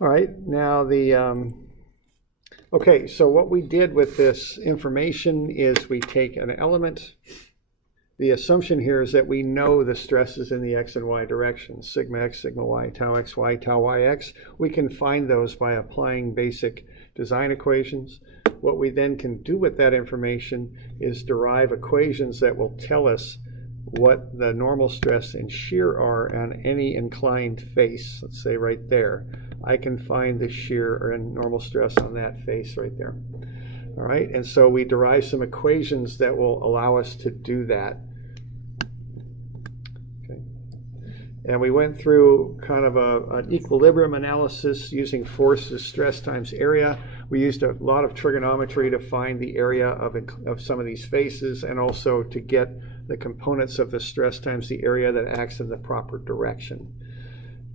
All right, now okay, so what we did with this information is we take an element. The assumption here is that we know the stresses in the x and y directions, sigma x, sigma y, tau xy, tau yx. We can find those by applying basic design equations. What we then can do with that information is derive equations that will tell us what the normal stress and shear are on any inclined face. Let's say right there. I can find the shear or normal stress on that face right there. All right, and so we derive some equations that will allow us to do that. Okay. And we went through kind of an equilibrium analysis using force as stress times area. We used a lot of trigonometry to find the area of some of these faces and also to get the components of the stress times the area that acts in the proper direction.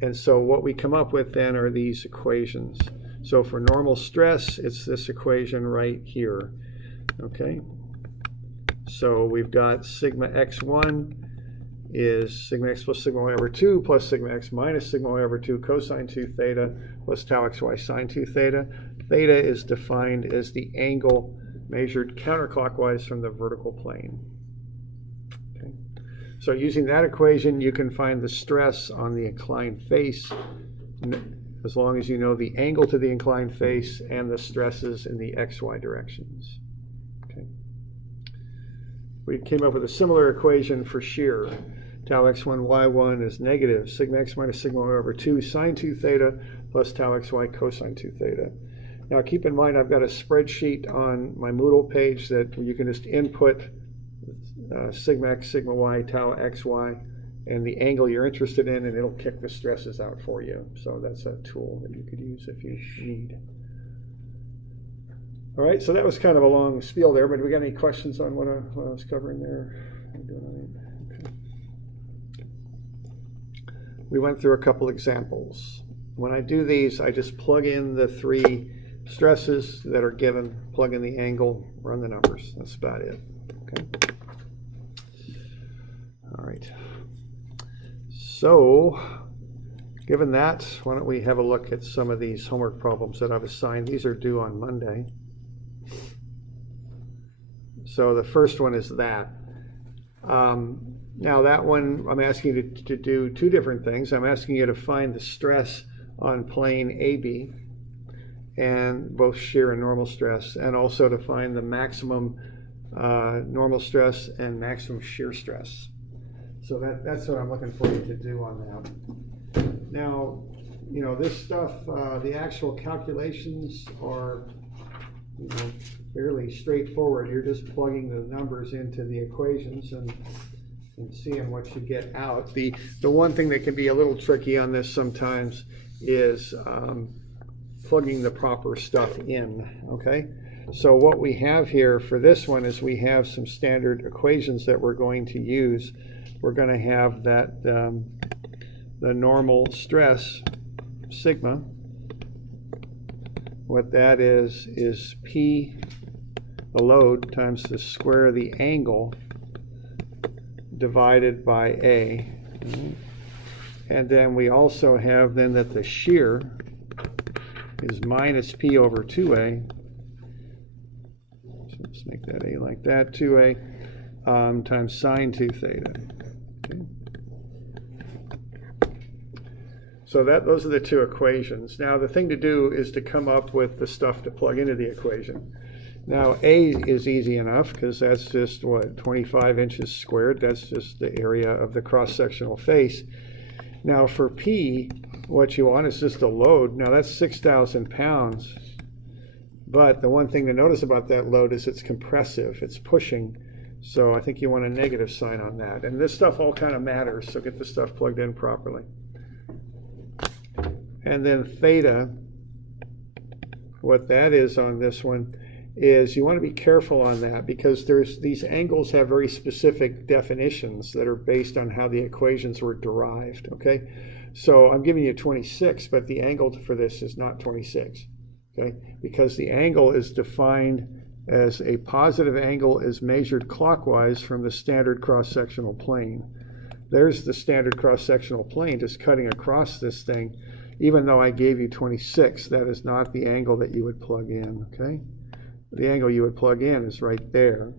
And so what we come up with then are these equations. So for normal stress, it's this equation right here. Okay. So we've got sigma x1 is sigma x plus sigma y over 2 plus sigma x minus sigma y over 2 cosine 2 theta plus tau xy sine 2 theta. Theta is defined as the angle measured counterclockwise from the vertical plane. Okay. So using that equation, you can find the stress on the inclined face as long as you know the angle to the inclined face and the stresses in the xy directions. Okay. We came up with a similar equation for shear. Tau x1 y1 is negative sigma x minus sigma y over 2 sine 2 theta plus tau xy cosine 2 theta. Now keep in mind I've got a spreadsheet on my Moodle page that you can just input sigma x, sigma y, tau xy, and the angle you're interested in, and it'll kick the stresses out for you. So that's a tool that you could use if you need. All right, so that was kind of a long spiel there, but do we got any questions on what I was covering there? Okay. We went through a couple examples. When I do these, I just plug in the three stresses that are given, plug in the angle, run the numbers. That's about it. Okay. All right. So, given that, why don't we have a look at some of these homework problems that I've assigned. These are due on Monday. So the first one is that. Now that one, I'm asking you to do two different things. I'm asking you to find the stress on plane AB, and both shear and normal stress, and also to find the maximum normal stress and maximum shear stress. So that's what I'm looking for you to do on that. Now, you know, this stuff, the actual calculations are, you know, fairly straightforward. You're just plugging the numbers into the equations and seeing what you get out. The one thing that can be a little tricky on this sometimes is plugging the proper stuff in, okay? So what we have here for this one is we have some standard equations that we're going to use. We're going to have that the normal stress, sigma. What that is P, the load, times the square of the angle divided by A. And then we also have then that the shear is minus P over 2A. So let's make that A like that, 2A times sine 2 theta. Okay. So those are the two equations. Now the thing to do is to come up with the stuff to plug into the equation. Now A is easy enough because that's just what, 25 inches squared. That's just the area of the cross-sectional face. Now for P, what you want is just a load. Now that's 6,000 pounds. But the one thing to notice about that load is it's compressive. It's pushing. So I think you want a negative sign on that. And this stuff all kind of matters, so get the stuff plugged in properly. And then theta, what that is on this one is you want to be careful on that because these angles have very specific definitions that are based on how the equations were derived, okay? So I'm giving you 26, but the angle for this is not 26, okay? Because the angle is defined as a positive angle is measured clockwise from the standard cross-sectional plane. There's the standard cross-sectional plane just cutting across this thing. even though I gave you 26, that is not the angle that you would plug in, okay? The angle you would plug in is right there.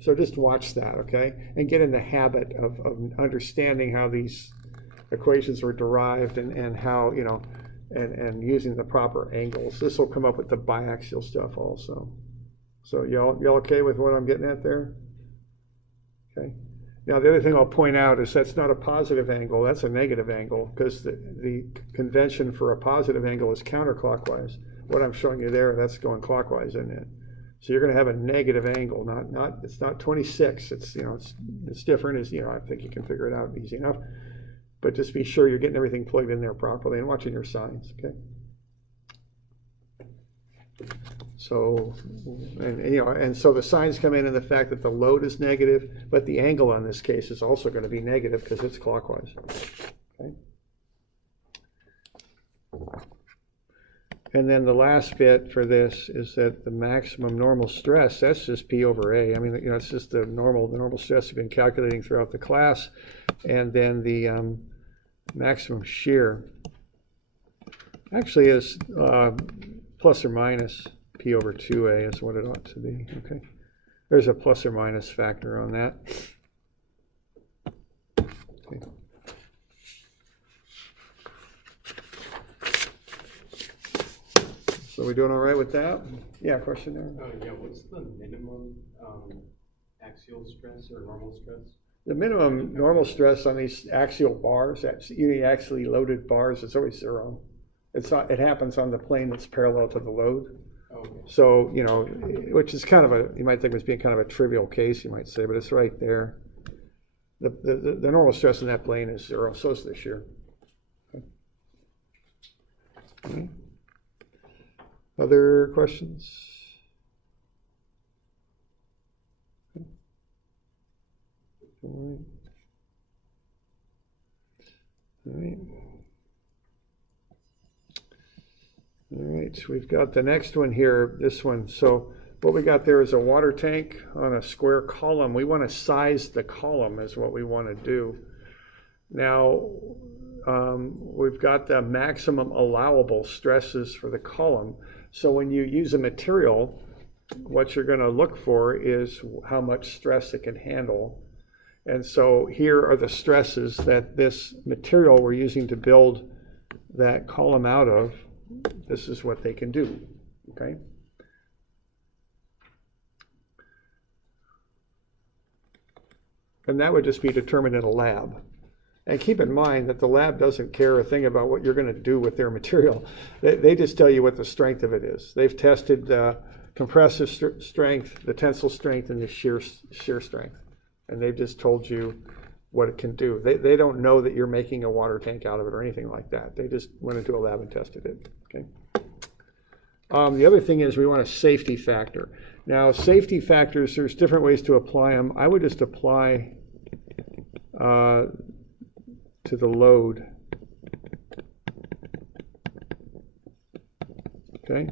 So just watch that, okay? And get in the habit of understanding how these equations were derived and how, you know, and using the proper angles. This will come up with the biaxial stuff also. So y'all okay with what I'm getting at there? Okay. Now the other thing I'll point out is that's not a positive angle, that's a negative angle, because the convention for a positive angle is counterclockwise. What I'm showing you there, that's going clockwise, isn't it? So you're going to have a negative angle, it's not 26. It's, you know, it's different. As you know, I think you can figure it out easy enough. But just be sure you're getting everything plugged in there properly and watching your signs. Okay. So, and you know, and so the signs come in the fact that the load is negative, but the angle on this case is also going to be negative because it's clockwise. Okay. And then the last bit for this is that the maximum normal stress, that's just P over A. I mean, you know, it's just the normal stress we've been calculating throughout the class. And then the maximum shear actually is plus or minus P over 2A is what it ought to be. Okay. There's a plus or minus factor on that. Okay. So we doing all right with that? Yeah, question there? Yeah, what's the minimum axial stress or normal stress? The minimum normal stress on these axial bars, uniaxially loaded bars, is always 0. It's not. It happens on the plane that's parallel to the load. Okay. So, you know, which is kind of you might think of as being kind of a trivial case, you might say, but it's right there. The normal stress in that plane is 0, so is the shear. Okay. Other questions? All right. All right, we've got the next one here, this one. So what we got there is a water tank on a square column. We want to size the column is what we want to do. Now, we've got the maximum allowable stresses for the column. So when you use a material, what you're going to look for is how much stress it can handle. And so here are the stresses that this material we're using to build that column out of. This is what they can do, okay? And that would just be determined in a lab. And keep in mind that the lab doesn't care a thing about what you're going to do with their material. They just tell you what the strength of it is. They've tested the compressive strength, the tensile strength, and the shear strength. And they've just told you what it can do. They don't know that you're making a water tank out of it or anything like that. They just went into a lab and tested it. Okay. The other thing is we want a safety factor. Now, safety factors, there's different ways to apply them. I would just apply to the load. Okay.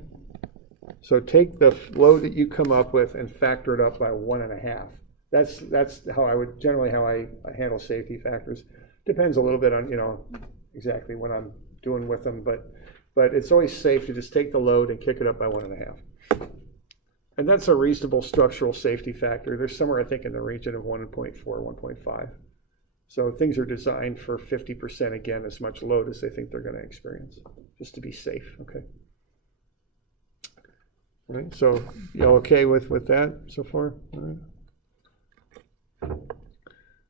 So take the load that you come up with and factor it up by 1.5. That's how I would generally how I handle safety factors. Depends a little bit on, you know, exactly what I'm doing with them, but it's always safe to just take the load and kick it up by 1.5. And that's a reasonable structural safety factor. There's somewhere I think in the region of 1.4, 1.5. So things are designed for 50% again as much load as they think they're going to experience, just to be safe. Okay. All right. So y'all okay with that so far? All right.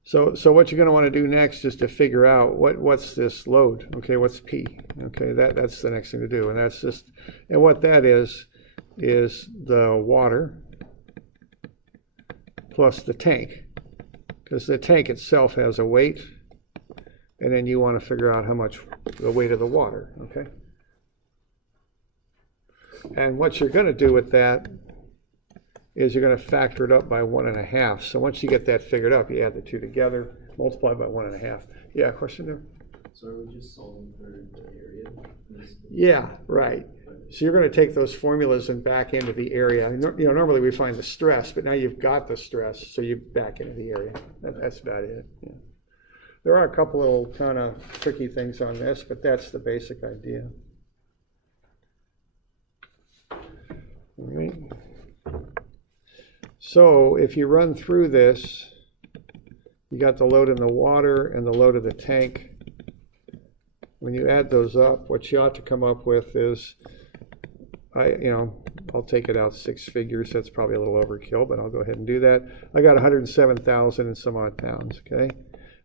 So what you're going to want to do next is to figure out what's this load. Okay, what's P? Okay, that's the next thing to do, and that's just, and what that is the water plus the tank, because the tank itself has a weight, and then you want to figure out how much the weight of the water. Okay, and what you're going to do with that is you're going to factor it up by 1.5. So once you get that figured up, you add the two together, multiply by 1.5. Yeah, question there? So are we just solving for the area? Yeah, right. So you're going to take those formulas and back into the area. You know, normally we find the stress, but now you've got the stress, so you back into the area. That's about it. Yeah. There are a couple little kind of tricky things on this, but that's the basic idea. All right. So if you run through this, you got the load in the water and the load of the tank. When you add those up, what you ought to come up with is, I'll take it out 6 figures. That's probably a little overkill, but I'll go ahead and do that. I got 107,000 and some odd pounds, okay?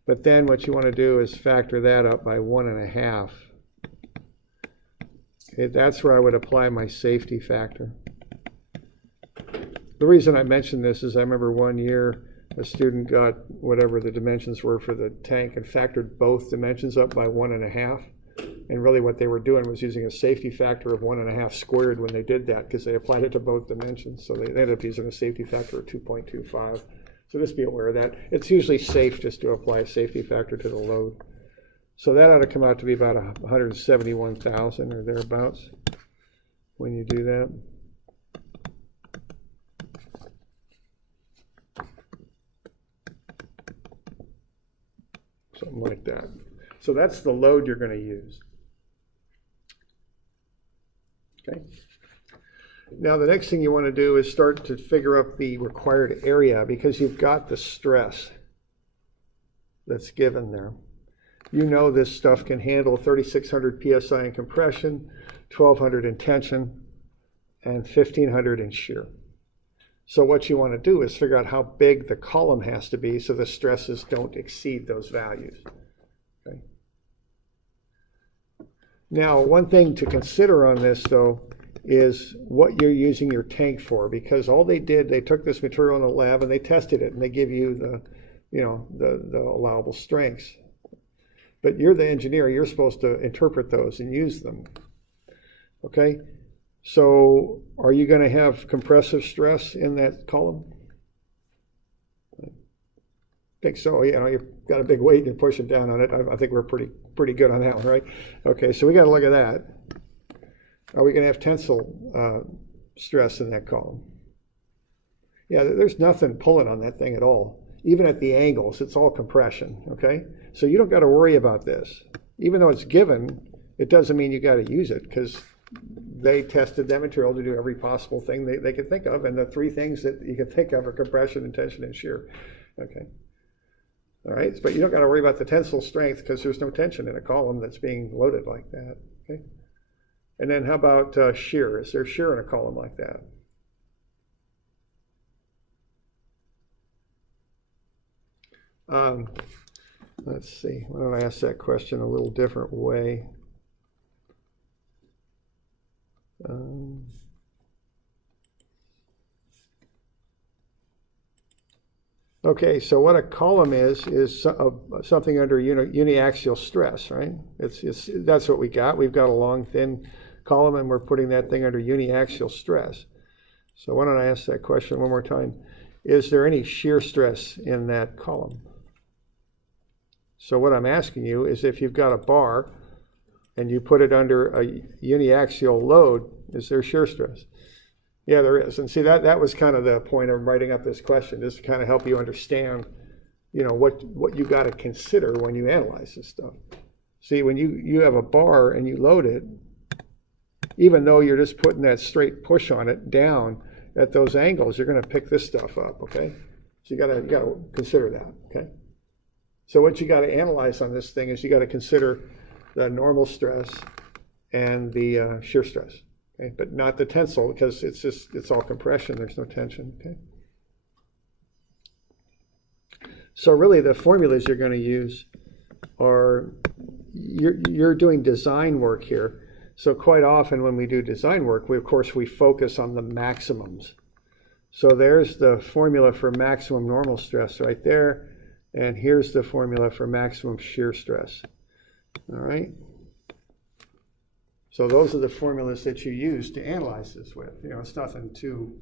But then what you want to do is factor that up by 1.5. Okay, that's where I would apply my safety factor. The reason I mention this is I remember one year a student got whatever the dimensions were for the tank and factored both dimensions up by 1.5. And really what they were doing was using a safety factor of 1.5 squared when they did that, because they applied it to both dimensions. So they ended up using a safety factor of 2.25. So just be aware of that. It's usually safe just to apply a safety factor to the load. So that ought to come out to be about 171,000 or thereabouts when you do that. Something like that. So that's the load you're going to use. Okay. Now the next thing you want to do is start to figure up the required area, because you've got the stress that's given there. You know this stuff can handle 3,600 psi in compression, 1,200 in tension, and 1,500 in shear. So what you want to do is figure out how big the column has to be so the stresses don't exceed those values. Okay. Now, one thing to consider on this, though, is what you're using your tank for, because all they did, they took this material in the lab and they tested it, and they give you the allowable strengths. But you're the engineer, you're supposed to interpret those and use them. Okay? So are you going to have compressive stress in that column? I think so. You've got a big weight and you're pushing down on it. I think we're pretty good on that one, right? Okay, so we got to look at that. Are we going to have tensile stress in that column? Yeah, there's nothing pulling on that thing at all. Even at the angles, it's all compression, okay? So you don't got to worry about this. Even though it's given, it doesn't mean you got to use it, because they tested that material to do every possible thing they could think of, and the 3 things that you can think of are compression and tension and shear. Okay. All right, but you don't got to worry about the tensile strength, because there's no tension in a column that's being loaded like that. Okay. And then how about shear? Is there shear in a column like that? Let's see. Why don't I ask that question a little different way? Okay, so what a column is something under uniaxial stress, right? That's what we got. We've got a long, thin column, and we're putting that thing under uniaxial stress. So why don't I ask that question one more time? Is there any shear stress in that column? So what I'm asking you is, if you've got a bar and you put it under a uniaxial load, is there shear stress? Yeah, there is. And see, that was kind of the point of writing up this question, just to kind of help you understand, what you got to consider when you analyze this stuff. See, when you have a bar and you load it, even though you're just putting that straight push on it down at those angles, you're going to pick this stuff up, okay? So you got to consider that, okay? So what you got to analyze on this thing is you got to consider the normal stress and the shear stress, okay? But not the tensile, because it's all compression. There's no tension, okay? So really the formulas you're going to use are, you're doing design work here. So quite often when we do design work, we focus on the maximums. So there's the formula for maximum normal stress right there. And here's the formula for maximum shear stress. All right. So those are the formulas that you use to analyze this with. It's nothing too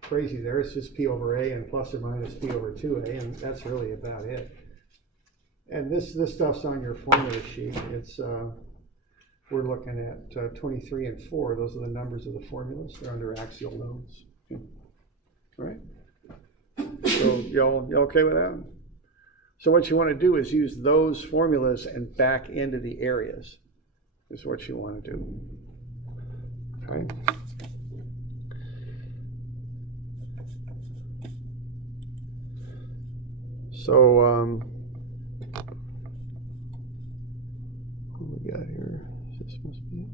crazy there. It's just P over A and plus or minus P over 2A, and that's really about it. And this stuff's on your formula sheet. It's we're looking at 23 and 4. Those are the numbers of the formulas. They're under axial loads. Okay. All right. So y'all okay with that? So what you want to do is use those formulas and back into the areas, is what you want to do. Okay. So, what we got here? This must be it.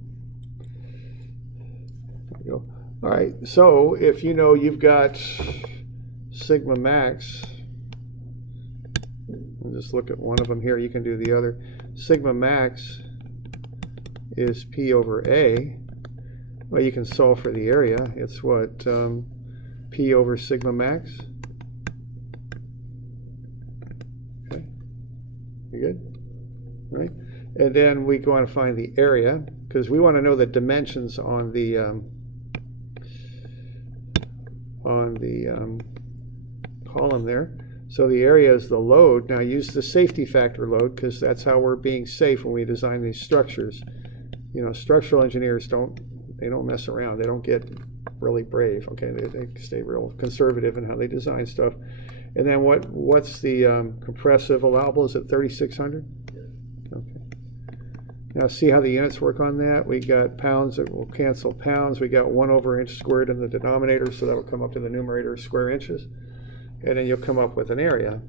There we go. All right, so if you know you've got sigma max, I'll just look at one of them here, you can do the other. Sigma max is P over A. Well, you can solve for the area. It's what? P over sigma max. Okay, you good? All right. And then we want to find the area, because we want to know the dimensions on the column there. So the area is the load. Now use the safety factor load, because that's how we're being safe when we design these structures. You know, structural engineers don't mess around. They don't get really brave. Okay, they stay real conservative in how they design stuff. And then what's the compressive allowable? Is it 3600? Okay. Now see how the units work on that. We got pounds that will cancel pounds. We got 1 over inch squared in the denominator, so that will come up to the numerator square inches. And then you'll come up with an area.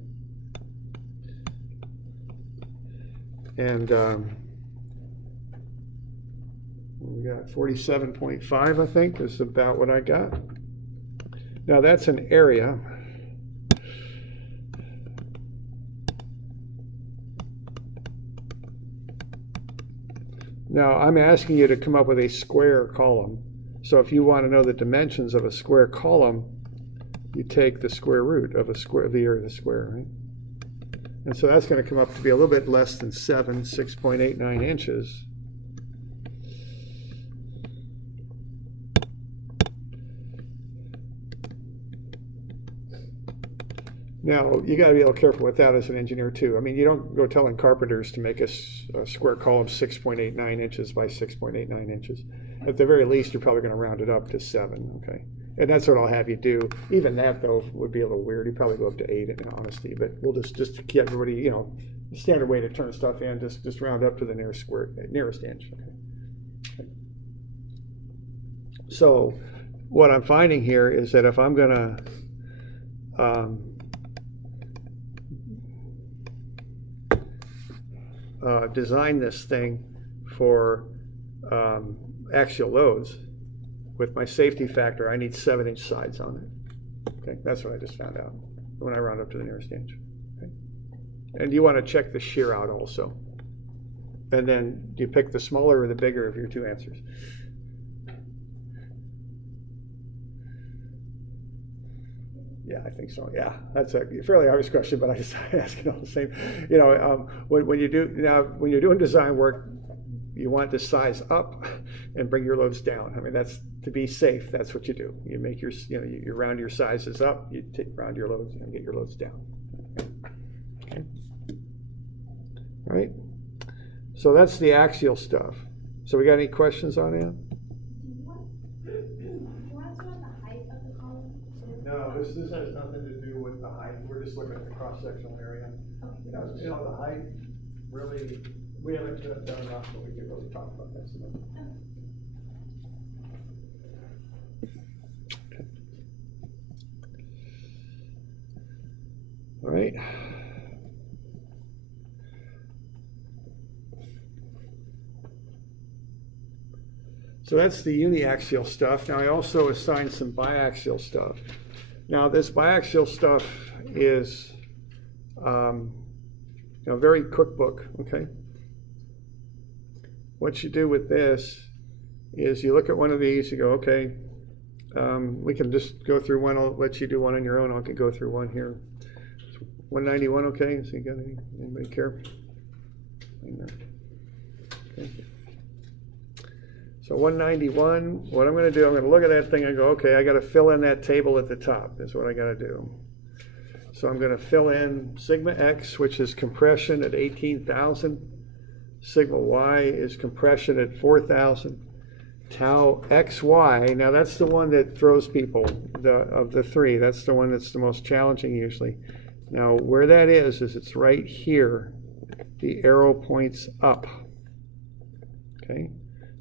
And we got 47.5, I think, is about what I got. Now that's an area. Now I'm asking you to come up with a square column. So if you want to know the dimensions of a square column, you take the square root of the area of the square, right? And so that's going to come up to be a little bit less than 6.89 inches. Now, you got to be a little careful with that as an engineer too. I mean, you don't go telling carpenters to make a square column 6.89 inches by 6.89 inches. At the very least, you're probably going to round it up to 7, okay? And that's what I'll have you do. Even that, though, would be a little weird. You'd probably go up to 8 in honesty, but we'll just get everybody, you know, the standard way to turn stuff in, just round up to the nearest inch, okay? So what I'm finding here is that if I'm going to design this thing for axial loads with my safety factor, I need 7-inch sides on it. Okay, that's what I just found out when I round up to the nearest inch. Okay? And you want to check the shear out also. And then do you pick the smaller or the bigger of your two answers? Yeah, I think so. Yeah, that's a fairly obvious question, but I just ask it all the same. You know, when you're doing design work, you want to size up and bring your loads down. I mean, that's to be safe. That's what you do. You make your, you round your sizes up. You round your loads and get your loads down. Okay. All right. So that's the axial stuff. So we got any questions on that? No, this has nothing to do with the height. We're just looking at the cross-sectional area. You know, the height really, we haven't done enough, but we could really talk about that some more. Okay. All right. So that's the uniaxial stuff. Now I also assigned some biaxial stuff. Now this biaxial stuff is very cookbook, okay? What you do with this is you look at one of these, you go, okay, we can just go through one. I'll let you do one on your own. I can go through one here. 191, okay? So you got anybody care? Okay. So 191, what I'm going to do, I'm going to look at that thing and go, okay, I got to fill in that table at the top is what I got to do. So I'm going to fill in sigma x, which is compression at 18,000. Sigma y is compression at 4,000. Tau xy, now that's the one that throws people, of the three. That's the one that's the most challenging usually. Now where that is it's right here. The arrow points up. Okay,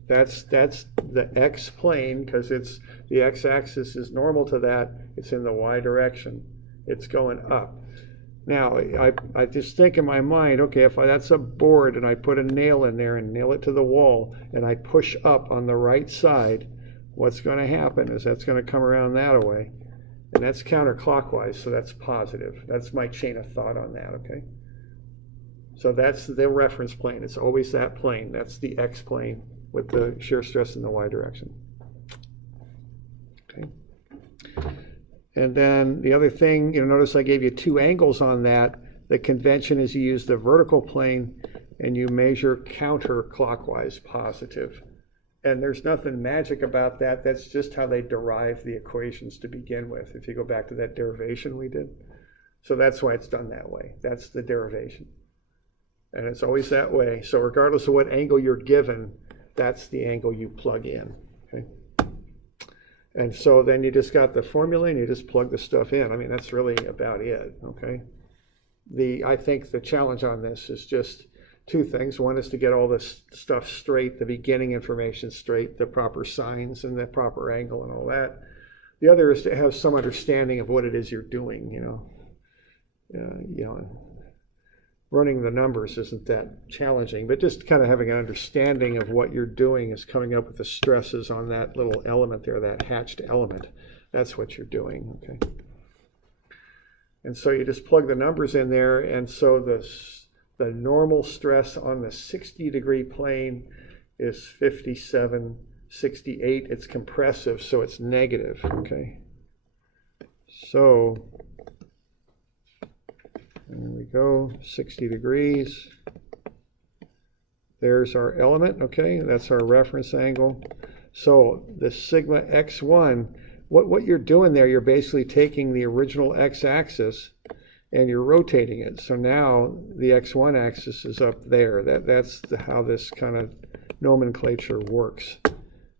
that's the x plane, because it's the x-axis is normal to that. It's in the y direction. It's going up. Now I just think in my mind, okay, if that's a board and I put a nail in there and nail it to the wall and I push up on the right side, what's going to happen is that's going to come around that way, and that's counterclockwise, so that's positive. That's my chain of thought on that. Okay. So that's the reference plane. It's always that plane. That's the x plane with the shear stress in the y direction. Okay. And then the other thing, notice I gave you two angles on that. The convention is you use the vertical plane and you measure counterclockwise positive. And there's nothing magic about that. That's just how they derive the equations to begin with, if you go back to that derivation we did. So that's why it's done that way. That's the derivation. And it's always that way. So regardless of what angle you're given, that's the angle you plug in. Okay. And so then you just got the formula and you just plug the stuff in. I mean, that's really about it. Okay. I think the challenge on this is just two things. One is to get all this stuff straight, the beginning information straight, the proper signs and the proper angle and all that. The other is to have some understanding of what it is you're doing. Running the numbers isn't that challenging, but just kind of having an understanding of what you're doing is coming up with the stresses on that little element there, that hatched element. That's what you're doing, okay? And so you just plug the numbers in there, and so the normal stress on the 60-degree plane is 5768. It's compressive, so it's negative, okay? So there we go, 60 degrees. There's our element, okay? That's our reference angle. So the sigma x1, what you're doing there, you're basically taking the original x-axis and you're rotating it. So now the x1 axis is up there. That's how this kind of nomenclature works.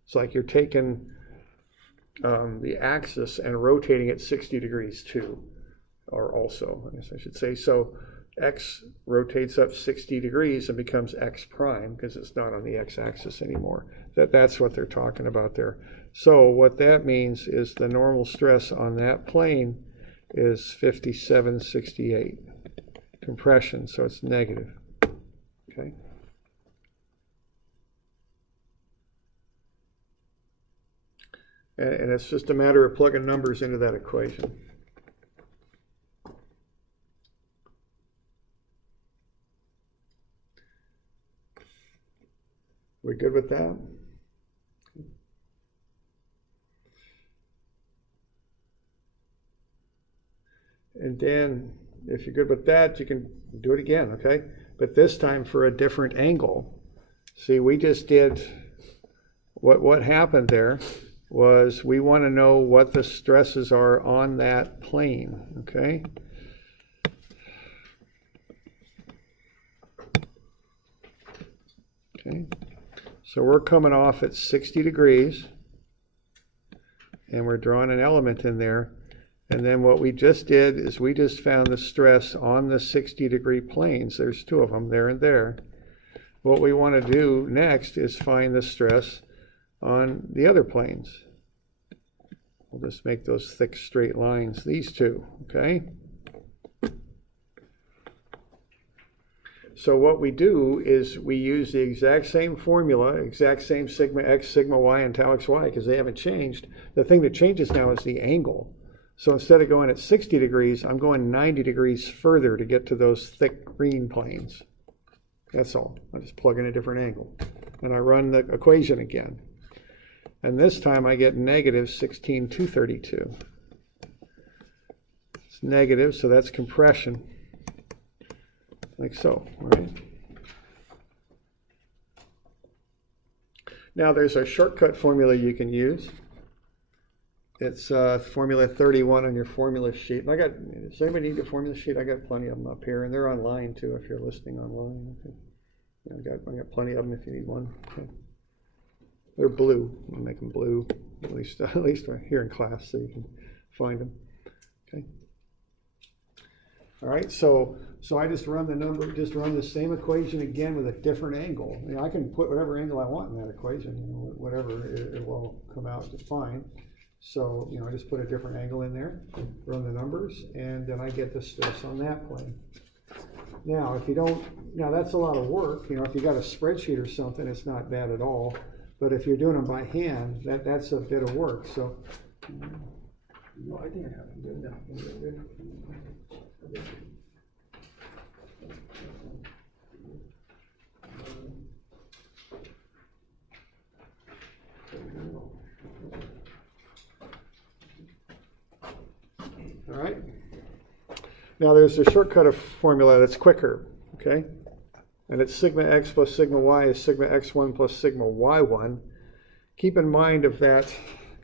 It's like you're taking the axis and rotating it 60 degrees too. Or also, I guess I should say. So x rotates up 60 degrees and becomes x prime because it's not on the x-axis anymore. That's what they're talking about there. So what that means is the normal stress on that plane is 5768 compression, so it's negative. Okay. And it's just a matter of plugging numbers into that equation. We good with that? And then, if you're good with that, you can do it again, okay? But this time for a different angle. See, we just did, what happened there was we want to know what the stresses are on that plane, okay? Okay. So we're coming off at 60 degrees, and we're drawing an element in there. And then what we just did is we just found the stress on the 60-degree planes. There's two of them, there and there. What we want to do next is find the stress on the other planes. We'll just make those thick straight lines, these two, okay? So what we do is we use the exact same formula, exact same sigma x, sigma y, and tau xy, because they haven't changed. The thing that changes now is the angle. So instead of going at 60 degrees, I'm going 90 degrees further to get to those thick green planes. That's all. I just plug in a different angle. And I run the equation again. And this time I get negative 16,232. It's negative, so that's compression. Like so, all right? Now there's a shortcut formula you can use. It's formula 31 on your formula sheet. And does anybody need a formula sheet? I got plenty of them up here, and they're online too if you're listening online. Okay. Yeah, I got plenty of them if you need one. Okay. They're blue. I'll make them blue, at least here in class, so you can find them. Okay. All right, so I just run the same equation again with a different angle. You know, I can put whatever angle I want in that equation, you know, whatever, it will come out just fine. So, you know, I just put a different angle in there, run the numbers, and then I get the stress on that plane. Now, now that's a lot of work. You know, if you got a spreadsheet or something, it's not bad at all. But if you're doing them by hand, that's a bit of work. So, No, I think I have it. all right. Now there's a shortcut of formula that's quicker, okay? And it's sigma x plus sigma y is sigma x1 plus sigma y1. Keep in mind of that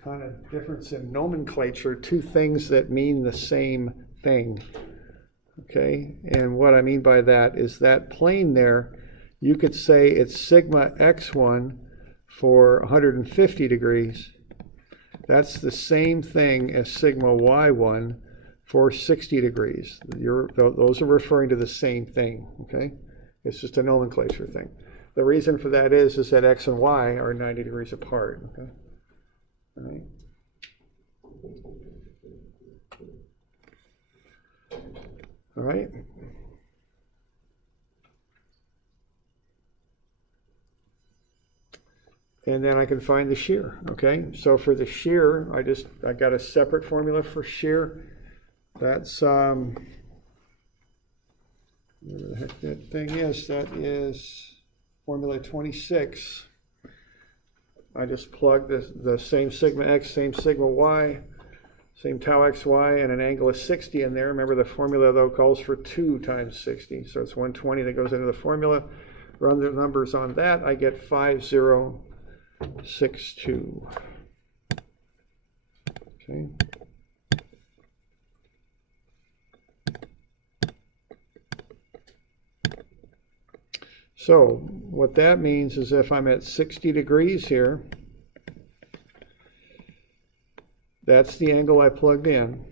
kind of difference in nomenclature, two things that mean the same thing, okay? And what I mean by that is that plane there, you could say it's sigma x1 for 150 degrees. That's the same thing as sigma y1 for 60 degrees. Those are referring to the same thing, okay? It's just a nomenclature thing. The reason for that is that x and y are 90 degrees apart, okay? All right. All right. And then I can find the shear, okay? So for the shear, I got a separate formula for shear. That's, whatever the heck that thing is, that is formula 26. I just plug the same sigma x, same sigma y, same tau xy, and an angle of 60 in there. Remember the formula though calls for 2 times 60, so it's 120 that goes into the formula. Run the numbers on that, I get 5062. Okay. So what that means is if I'm at 60 degrees here, that's the angle I plugged in.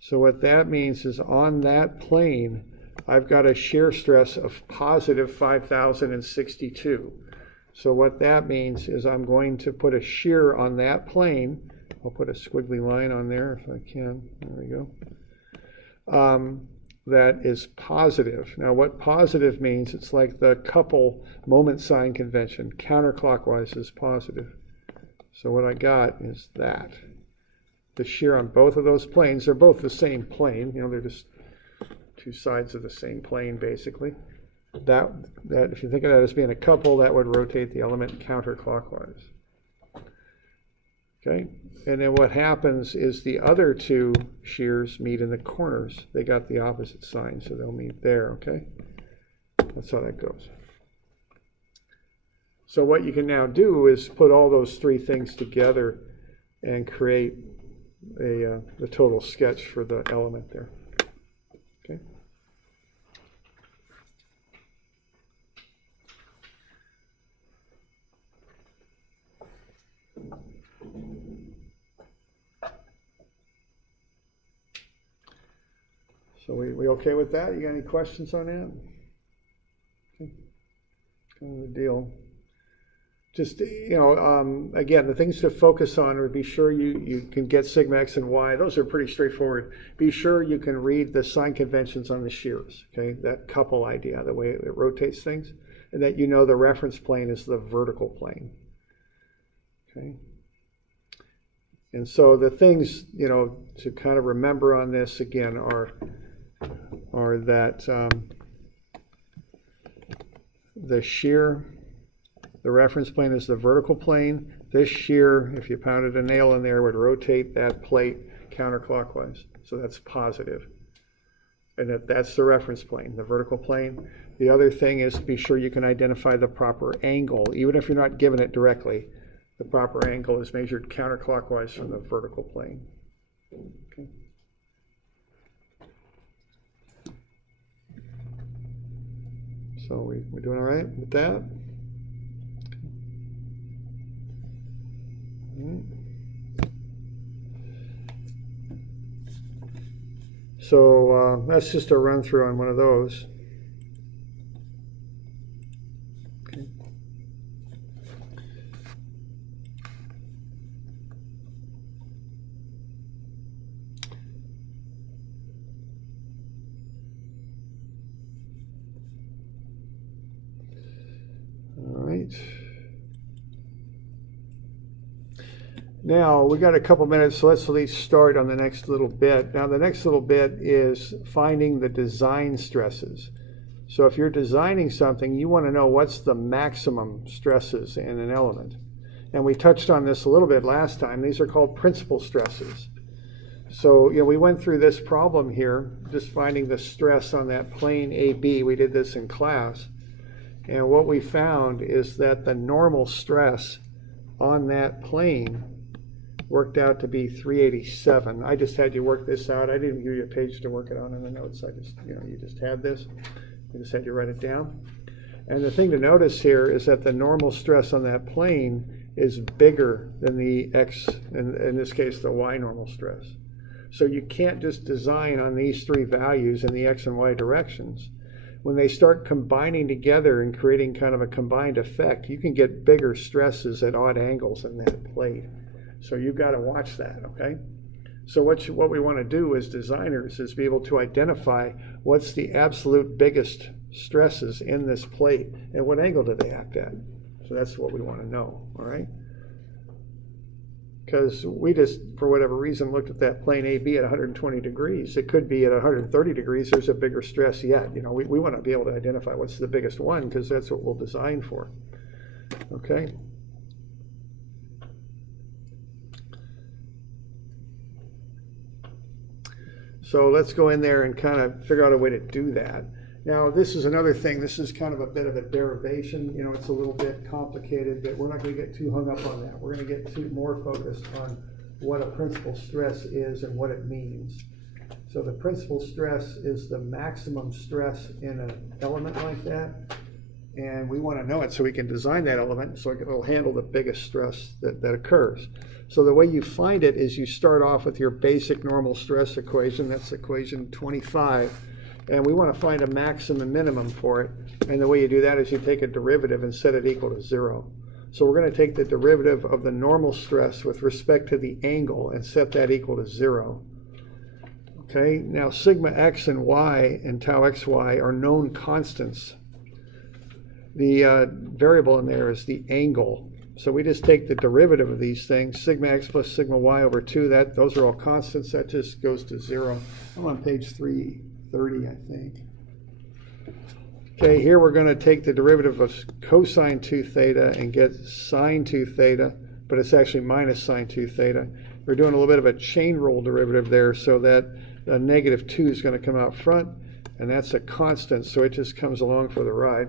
So what that means is on that plane, I've got a shear stress of positive 5062. So what that means is I'm going to put a shear on that plane. I'll put a squiggly line on there if I can. There we go. That is positive. Now what positive means, it's like the couple moment sign convention. Counterclockwise is positive. So what I got is that. The shear on both of those planes, they're both the same plane. You know, they're just two sides of the same plane basically. That if you think of that as being a couple, that would rotate the element counterclockwise. Okay, and then what happens is the other two shears meet in the corners. They got the opposite sign, so they'll meet there, okay? That's how that goes. So what you can now do is put all those three things together and create the total sketch for the element there, okay? So we okay with that? You got any questions on that? Okay. Kind of the deal. Just, you know, again, the things to focus on are be sure you can get sigma x and y. Those are pretty straightforward. Be sure you can read the sign conventions on the shears, okay? That couple idea, the way it rotates things, and that you know the reference plane is the vertical plane, okay? And so the things, you know, to kind of remember on this again are that the shear, the reference plane is the vertical plane. This shear, if you pounded a nail in there, would rotate that plate counterclockwise. So that's positive. And that's the reference plane, the vertical plane. The other thing is be sure you can identify the proper angle. Even if you're not given it directly, the proper angle is measured counterclockwise from the vertical plane. Okay. So we're doing all right with that? So that's just a run through on one of those. Okay. All right. Now we got a couple minutes, so let's at least start on the next little bit. Now the next little bit is finding the design stresses. So if you're designing something, you want to know what's the maximum stresses in an element. And we touched on this a little bit last time. These are called principal stresses. So we went through this problem here, just finding the stress on that plane AB. We did this in class. And what we found is that the normal stress on that plane worked out to be 387. I just had you work this out. I didn't give you a page to work it on in the notes. I just, you just had this. I just had you write it down. And the thing to notice here is that the normal stress on that plane is bigger than the X, in this case, the Y normal stress. So you can't just design on these three values in the X and Y directions. When they start combining together and creating kind of a combined effect, you can get bigger stresses at odd angles in that plate. So you've got to watch that, okay? So what we want to do as designers is be able to identify what's the absolute biggest stresses in this plate and what angle do they act at. So that's what we want to know, all right? Because we just, for whatever reason, looked at that plane AB at 120 degrees. It could be at 130 degrees, there's a bigger stress yet. We want to be able to identify what's the biggest one because that's what we'll design for, okay? So let's go in there and kind of figure out a way to do that. Now, this is another thing. This is kind of a bit of a derivation. It's a little bit complicated, but we're not going to get too hung up on that. We're going to get more focused on what a principal stress is and what it means. So the principal stress is the maximum stress in an element like that. And we want to know it so we can design that element so it will handle the biggest stress that occurs. So the way you find it is you start off with your basic normal stress equation. That's equation 25. And we want to find a maximum and minimum for it. And the way you do that is you take a derivative and set it equal to 0. So we're going to take the derivative of the normal stress with respect to the angle and set that equal to 0. Okay, now sigma x and y and tau xy are known constants. The variable in there is the angle. So we just take the derivative of these things, sigma x plus sigma y over 2, those are all constants. That just goes to 0. I'm on page 330, I think. Okay, here we're going to take the derivative of cosine 2 theta and get sine 2 theta, but it's actually minus sine 2 theta. We're doing a little bit of a chain rule derivative there so that a negative 2 is going to come out front, and that's a constant, so it just comes along for the ride.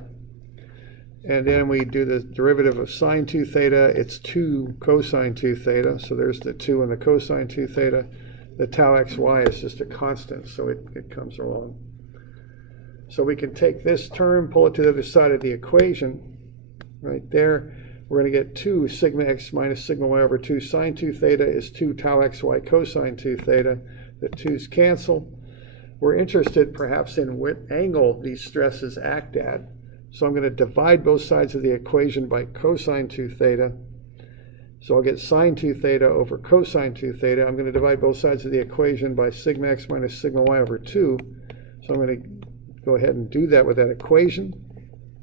And then we do the derivative of sine 2 theta. It's 2 cosine 2 theta. So there's the 2 and the cosine 2 theta. The tau xy is just a constant, so it comes along. So we can take this term, pull it to the other side of the equation. Right there, we're going to get 2 sigma x minus sigma y over 2 sine 2 theta is 2 tau xy cosine 2 theta. The 2's cancel. We're interested perhaps in what angle these stresses act at. So I'm going to divide both sides of the equation by cosine 2 theta. So I'll get sine 2 theta over cosine 2 theta. I'm going to divide both sides of the equation by sigma x minus sigma y over 2. So I'm going to go ahead and do that with that equation.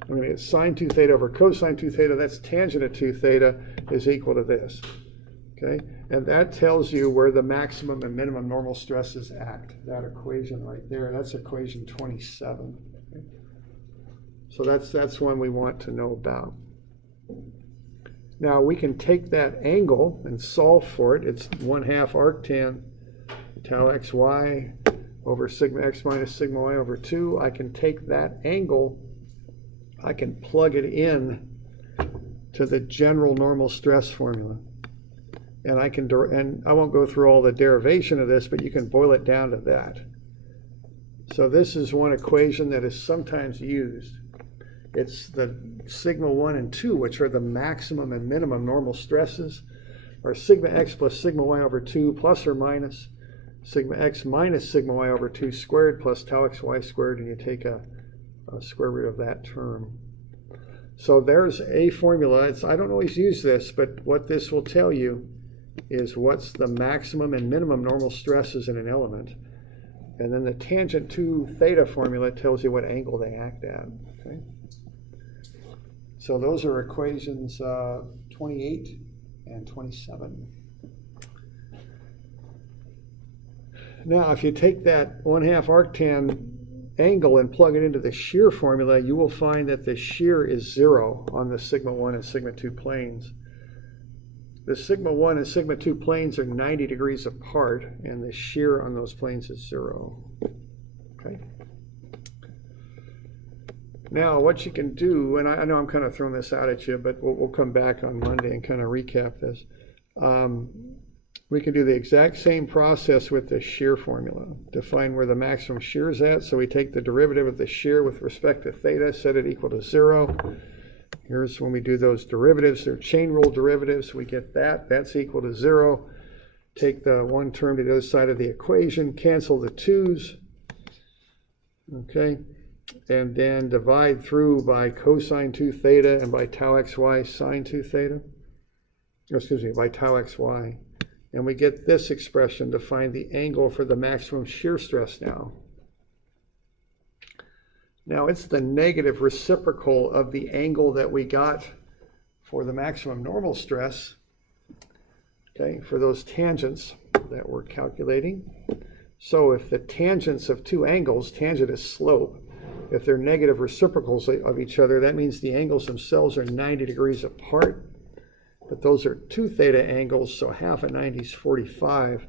I'm going to get sine 2 theta over cosine 2 theta. That's tangent of 2 theta is equal to this. Okay? And that tells you where the maximum and minimum normal stresses act. That equation right there, that's equation 27. Okay? So that's one we want to know about. Now we can take that angle and solve for it. It's 1/2 arctan tau xy over sigma x minus sigma y over 2. I can take that angle, I can plug it in to the general normal stress formula. And I won't go through all the derivation of this, but you can boil it down to that. So this is one equation that is sometimes used. It's the sigma 1 and 2, which are the maximum and minimum normal stresses, are sigma x plus sigma y over 2 plus or minus sigma x minus sigma y over 2 squared plus tau xy squared, and you take a square root of that term. So there's a formula. I don't always use this, but what this will tell you is what's the maximum and minimum normal stresses in an element. And then the tangent 2 theta formula tells you what angle they act at. Okay? So those are equations 28 and 27. Now, if you take that 1/2 arctan angle and plug it into the shear formula, you will find that the shear is 0 on the sigma 1 and sigma 2 planes. The sigma 1 and sigma 2 planes are 90 degrees apart, and the shear on those planes is 0. Okay. Now, what you can do, and I know I'm kind of throwing this out at you, but we'll come back on Monday and kind of recap this. We can do the exact same process with the shear formula to find where the maximum shear is at. So we take the derivative of the shear with respect to theta, set it equal to 0. Here's when we do those derivatives. They're chain rule derivatives. We get that. That's equal to 0. Take the one term to the other side of the equation, cancel the 2's. Okay. And then divide through by cosine 2 theta and by tau xy sine 2 theta. Excuse me, by tau xy. And we get this expression to find the angle for the maximum shear stress now. Now it's the negative reciprocal of the angle that we got for the maximum normal stress, okay, for those tangents that we're calculating. So if the tangents of two angles, tangent is slope, if they're negative reciprocals of each other, that means the angles themselves are 90 degrees apart. But those are 2 theta angles, so half of 90 is 45.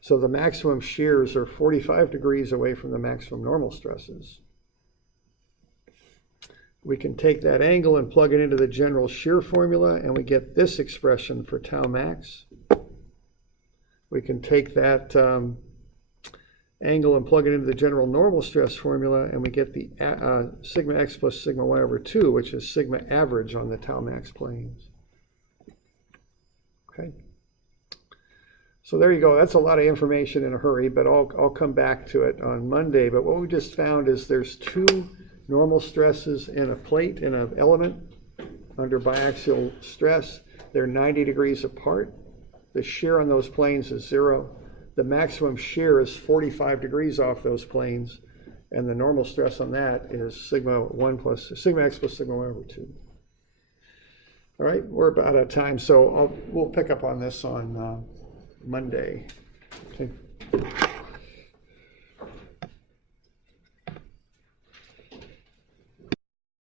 So the maximum shears are 45 degrees away from the maximum normal stresses. We can take that angle and plug it into the general shear formula, and we get this expression for tau max. We can take that angle and plug it into the general normal stress formula, and we get the sigma x plus sigma y over 2, which is sigma average on the tau max planes. Okay. So there you go. That's a lot of information in a hurry, but I'll come back to it on Monday. But what we just found is there's 2 normal stresses in a plate, in an element, under biaxial stress. They're 90 degrees apart. The shear on those planes is 0. The maximum shear is 45 degrees off those planes, and the normal stress on that is sigma x plus sigma y over 2. All right, we're about out of time, so we'll pick up on this on Monday. Okay.